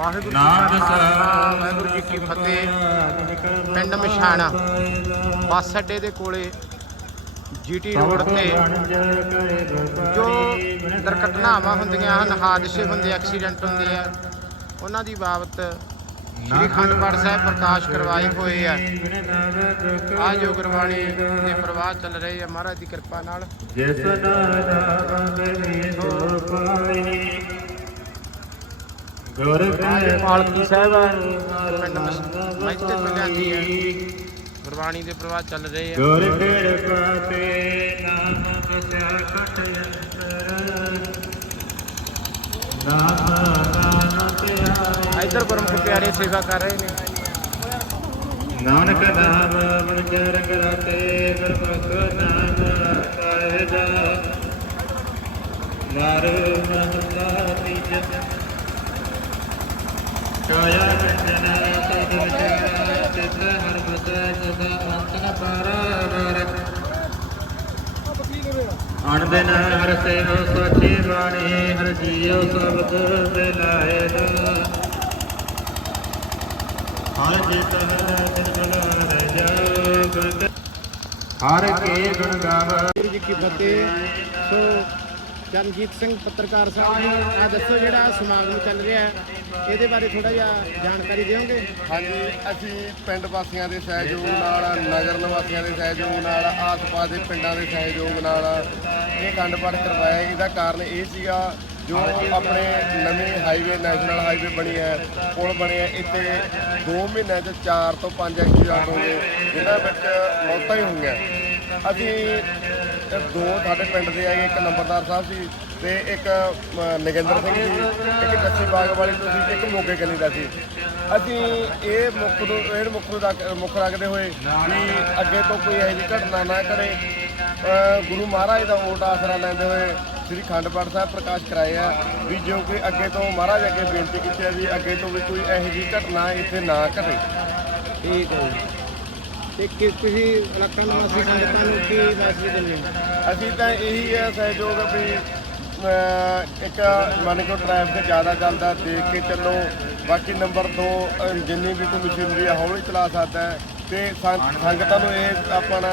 ਵਾਹਿਗੁਰੂ ਜੀ ਕਾ ਖਾਲਸਾ ਦਸਾ ਵਾਹਿਗੁਰੂ ਜੀ ਕੀ ਫਤਿਹ। ਪਿੰਡ ਮਸ਼ਾਣਾ ਬੱਸ ਅੱਡੇ ਦੇ ਕੋਲੇ ਜੀਟੀ ਰੋਡ ਤੇ ਜੋ ਦੁਰਘਟਨਾਵਾਂ ਹੁੰਦੀਆਂ ਹਨ ਹਾਦਸੇ ਹੁੰਦੇ ਐਕਸੀਡੈਂਟ ਹੁੰਦੇ ਆ ਉਹਨਾਂ ਦੀ ਬਾਬਤ ਸ੍ਰੀ ਖੰਡ ਪਾਠ ਸਾਹਿਬ ਪ੍ਰਕਾਸ਼ ਕਰਵਾਏ ਹੋਏ ਆ। ਆ ਜੋ ਗੁਰਬਾਣੀ ਦੇ ਪ੍ਰਵਾਹ ਚੱਲ ਰਹੇ ਆ ਮਹਾਰਾਜ ਦੀ ਕਿਰਪਾ ਨਾਲ। ਜਿਸ ਦਾ ਪਾਲਕੀ ਸਾਹਿਬ ਪਿੰਡ ਮਸਜਿਦ ਤੋਂ ਲਿਆਂਦੀ ਹੈ ਗੁਰਬਾਣੀ ਦੇ ਪ੍ਰਵਾਹ ਚੱਲ ਰਹੇ ਆ। ਗੁਰ ਕਿਰਪਾ ਤੇ ਨਾਮ ਵਸਿਆ ਕਟ ਅੰਤਰ ਨਾਮ ਨਾਨਕ ਆਏ ਇੱਧਰ ਗੁਰਮੁਖ ਪਿਆਰੇ ਸੇਵਾ ਕਰ ਰਹੇ ਨੇ। ਨਾਨਕ ਨਾਮ ਮਨ ਕੇ ਰੰਗ ਰਾਤੇ ਗੁਰਮੁਖ ਨਾਮ ਕਾਇਦਾ ਨਾਰ ਮਹਲਾ ਤੀਜਾ ਕਾਇਆ ਵੰਜਨ ਤਦ ਵਿਚਾਰਾ ਚਿਤ ਹਰ ਬਸੈ ਸਦਾ ਅੰਤਨ ਪਾਰਾਵਰ ਅਣ ਦਿਨ ਹਰ ਸੇਵ ਸੋਚੀ ਬਾਣੀ ਹਰ ਜੀਉ ਸਬਦ ਬਿਲਾਏ ਹਰ ਜਿਤ ਹੈ ਤਿਨ ਬਲ ਰਜਾ ਗੁਰ ਹਰ ਕੇ ਗੁਣ ਗਾਵ ਜੀ ਕੀ ਫਤਿਹ ਸੋ ਚਰਨਜੀਤ ਸਿੰਘ ਪੱਤਰਕਾਰ ਸਾਹਿਬ ਜੀ ਆ ਦੱਸੋ ਜਿਹੜਾ ਸਮਾਗਮ ਚੱਲ ਰਿਹਾ ਹੈ, ਇਹਦੇ ਬਾਰੇ ਥੋੜਾ ਜਿਹਾ ਜਾਣਕਾਰੀ ਦਿਓਗੇ? ਹਾਂਜੀ, ਅਸੀਂ ਪਿੰਡ ਵਾਸੀਆਂ ਦੇ ਸਹਿਯੋਗ ਨਾਲ, ਨਗਰ ਨਿਵਾਸੀਆਂ ਦੇ ਸਹਿਯੋਗ ਨਾਲ, ਆਸ-ਪਾਸ ਦੇ ਪਿੰਡਾਂ ਦੇ ਸਹਿਯੋਗ ਨਾਲ ਇਹ ਅਖੰਡ ਪਾਠ ਕਰਵਾਇਆ ਇਹਦਾ ਕਾਰਨ ਇਹ ਸੀਗਾ, ਜੋ ਆਪਣੇ ਨਵੇਂ ਹਾਈਵੇ ਨੈਸ਼ਨਲ ਹਾਈਵੇ ਬਣੀ ਹੈ, ਪੁਲ ਬਣਿਆ ਇੱਥੇ 2 ਮਹੀਨਿਆਂ 'ਚ 4 ਤੋਂ 5 ਐਕਸੀਡੈਂਟ ਹੋਏ ਜਿਨ੍ਹਾਂ ਵਿੱਚ ਮੌਤਾਂ ਹੀ ਹੋਈਆਂ। ਅਸੀਂ ਦੋ ਸਾਡੇ ਪਿੰਡ ਦੇ ਆਏ, ਇੱਕ ਨੰਬਰਦਾਰ ਸਾਹਿਬ ਸੀ ਤੇ ਇੱਕ ਨਗਿੰਦਰ ਸਿੰਘ ਜੀ, ਇੱਕ ਕੱਚੀ ਬਾਗ ਵਾਲੀ ਤੋਂ ਸੀ ਇੱਕ ਮੋਗੇ ਕਲੀ ਦਾ ਸੀ। ਅਸੀਂ ਇਹ ਮੁੱਖ ਨੂੰ, ਇਹ ਮੁੱਖ ਨੂੰ ਰੱਖ- ਮੁੱਖ ਰੱਖਦੇ ਹੋਏ ਵੀ ਅੱਗੇ ਤੋਂ ਕੋਈ ਇਹੋ ਜਿਹੀ ਘਟਨਾ ਨਾ ਕਰੇ। ਗੁਰੂ ਮਹਾਰਾਜ ਦਾ ਓਟ ਆਸਰਾ ਲੈਂਦੇ ਹੋਏ ਸ੍ਰੀ ਖੰਡ ਪਾਠ ਸਾਹਿਬ ਪ੍ਰਕਾਸ਼ ਕਰਾਏ ਆ ਵੀ ਜੋ ਕੋਈ ਅੱਗੇ ਤੋਂ ਮਹਾਰਾਜ ਅੱਗੇ ਬੇਨਤੀ ਕੀਤੀ ਹੈ ਵੀ ਅੱਗੇ ਤੋਂ ਵੀ ਕੋਈ ਇਹੋ ਜਿਹੀ ਘਟਨਾ ਇੱਥੇ ਨਾ ਘਟੇ। ਠੀਕ ਹੈ ਜੀ। ਤੇ ਕਿ ਤੁਸੀਂ ਇਲਾਕਾ ਨਿਵਾਸੀ ਸੰਗਤਾਂ ਨੂੰ ਕੀ ਮੈਸੇਜ ਦਿੰਦੇ ਹੋ। ਅਸੀਂ ਤਾਂ ਇਹੀ ਹੈ ਸਹਿਯੋਗ ਵੀ ਅਹ, ਇੱਕ ਮੰਨ ਕੇ ਟ੍ਰੈਫਿਕ ਜ਼ਿਆਦਾ ਚੱਲਦਾ ਦੇਖ ਕੇ ਚੱਲੋ। ਬਾਕੀ ਨੰਬਰ 2 ਜਿੰਨੀ ਵੀ ਕੋਈ ਮਸ਼ੀਨਰੀ ਆ ਹੌਲੀ ਚਲਾ ਸਕਦਾ ਹੈ। ਤੇ ਸੰਗ- ਸੰਗਤਾਂ ਨੂੰ ਇਹ ਆਪਣਾ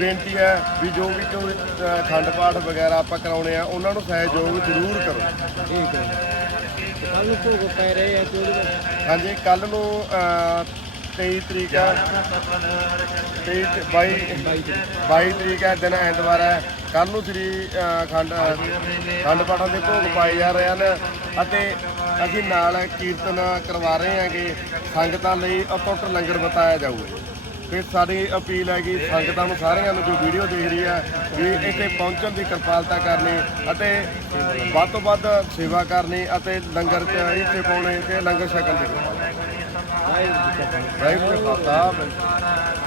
ਬੇਨਤੀ ਹੈ ਵੀ ਜੋ ਵੀ ਕੋਈ ਅਹ, ਅਖੰਡ ਪਾਠ ਵਗੈਰਾ ਆਪਾਂ ਕਰਾਉਣੇ ਆ ਉਹਨਾਂ ਨੂੰ ਸਹਿਯੋਗ ਜ਼ਰੂਰ ਕਰੋ। ਠੀਕ ਹੈ। ਕੱਲ ਨੂੰ ਭੋਗ ਪੈ ਰਹੇ ਆ ਤੇ ਉਹਦੇ ਵਿੱਚ ਹਾਂਜੀ ਕੱਲ ਨੂੰ ਅਹ, 23 ਤਰੀਕ ਹੈ 23 22 22 ਤਰੀਕ ਹੈ ਦਿਨ ਐਤਵਾਰ ਹੈ ਕੱਲ ਨੂੰ ਸ੍ਰੀ ਅਹ, ਖੰਡ ਖੰਡ ਪਾਠਾਂ ਦੇ ਭੋਗ ਪਾਏ ਜਾ ਰਹੇ ਹਨ। ਅਤੇ ਅਸੀਂ ਨਾਲ ਕੀਰਤਨ ਕਰਵਾ ਰਹੇ ਹਾਂਗੇ। ਸੰਗਤਾਂ ਲਈ ਅਟੁੱਟ ਲੰਗਰ ਬਤਾਇਆ ਜਾਊਗਾ ਤੇ ਸਾਡੀ ਅਪੀਲ ਹੈ ਕਿ ਸੰਗਤਾਂ ਨੂੰ ਸਾਰਿਆਂ ਨੂੰ ਜੋ ਵੀਡੀਓ ਦੇਖ ਰਹੀ ਹੈ ਵੀ ਇੱਥੇ ਪਹੁੰਚਣ ਦੀ ਕਿਰਪਾਲਤਾ ਕਰਨੀ ਅਤੇ ਵੱਧ ਤੋਂ ਵੱਧ ਸੇਵਾ ਕਰਨੀ ਅਤੇ ਲੰਗਰ ਚ ਇੱਥੇ ਪਾਉਣੇ ਤੇ ਲੰਗਰ ਛਕਣ ਦੀ ਕਿਰਪਾਲਤਾ ਵਾਹਿਗੁਰੂ ਜੀ